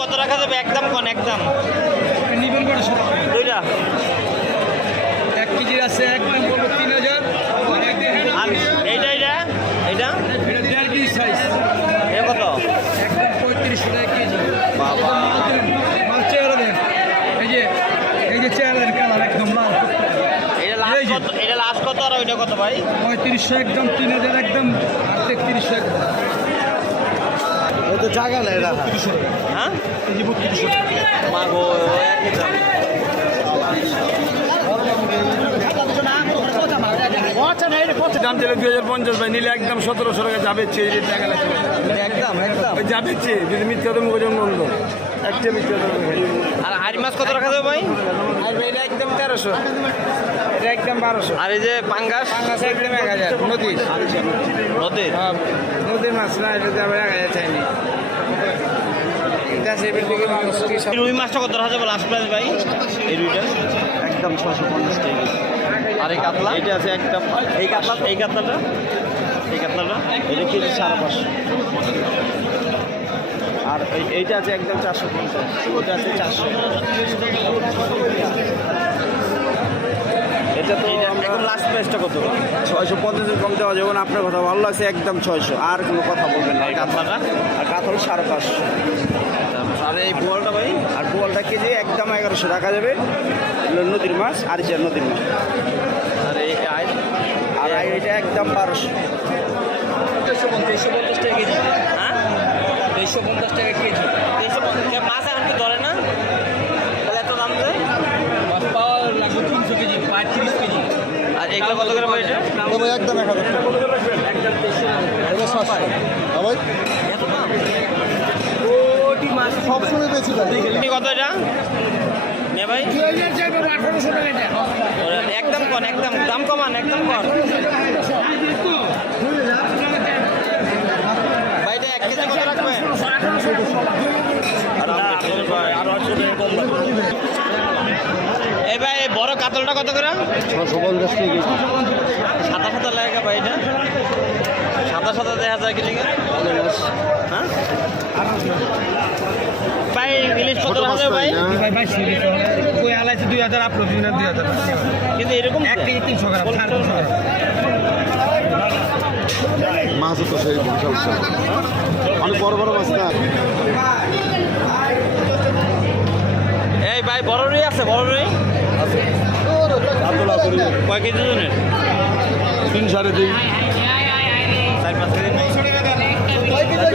কত রাখা যাবে একদম কোন একদম নিবেন করে দুইটা 1 কেজির আছে একদম বলবো 3000 আর এইটা এইটা এইটা এটা 1.5 কেজি সাইজ এ কত একদম 3500 টাকা কেজি বাবা মাল চেহারা দেন এই যে চেহারা দেন কালার একদম লাল এটা লাস্ট কত আর ওইটা কত ভাই 3500 একদম 3000 একদম 3300 একদম ওই তো জায়গা নেই রাখা। হ্যাঁ কেজি 3200 মাগো একই দাম দাম ছিল 2050 ভাই নিলে একদম 1700 টাকা যাবে টাকা লাগবে একদম একদম যাবে যদি মিথ্যা তো মুখে জন্য একটা মিথ্যা আর আড়ি মাছ কত রাখা যাবে ভাই আর এটা একদম 1300 এটা একদম 1200 আর এই যে পাঙ্গাস পাঙ্গাস একদম 1000 নদী নদীর নদীর মাছ না এটা তো আমরা 1000 চাইনি এটা সেবের দিকে মানুষ রুই মাছটা কত রাখা যাবে লাস্ট প্রাইস ভাই এই রুইটা একদম 650 টাকা। আর এই কাতলা এটা আছে একদম এই কাতলাটা এটা কেজি 550। আর এইটা আছে একদম 450। ওটা আছে 400। এটা তো একদম লাস্ট প্রাইসটা কত 650 কম দেওয়া যাবে না। আপনার কথা ভালো লাগছে একদম 600, আর কোনো কথা বলবেন না। এই কাতলাটা আর কাতল 550। আর এই বোয়ালটা ভাই আর বোয়ালটা কেজি একদম 1100 টাকা যাবে। নদীর মাছ আর যে নদীর মাছ। আর এই আইস আর এটা একদম 1200। 350 টাকা কেজি হ্যাঁ 350 টাকা কেজি 350 মাছ এখন কি ধরে না তাহলে এত দাম দেয় মাছ পাওয়া লাগবে 300 কেজি 35 কেজি আর এগুলো কত করে ভাই এটা একদম 1000 টাকা। একদম 300 ভাই এত দাম কোটি মাছ সবসময় বেশি কত এটা নে ভাই 2000 চাইবে 1800 টাকা এটা একদম কম একদম দাম কমান একদম কম ভাই এটা 1 কেজি কত রাখবেন এই ভাই এই বড় কাতলটা কত করে 650 টাকা। সাদা সাদা লাগে ভাই এটা সাদা সাদা দেখা যায় কি লিখে হ্যাঁ ভাই ইলিশ কত রাখা যায় ভাই ভাই ভাই কই আলাইছে 2000 আপলোড দিন 2000 কিন্তু এরকম 1 কেজি 300 গ্রাম 350 গ্রাম মাছ তো সেই বিশাল অনেক বড় বড় মাছ না। এই ভাই বড় রুই আছে বড় রুই কয় কেজি ওজনের 3 সাড়ে 3 4-5 কেজি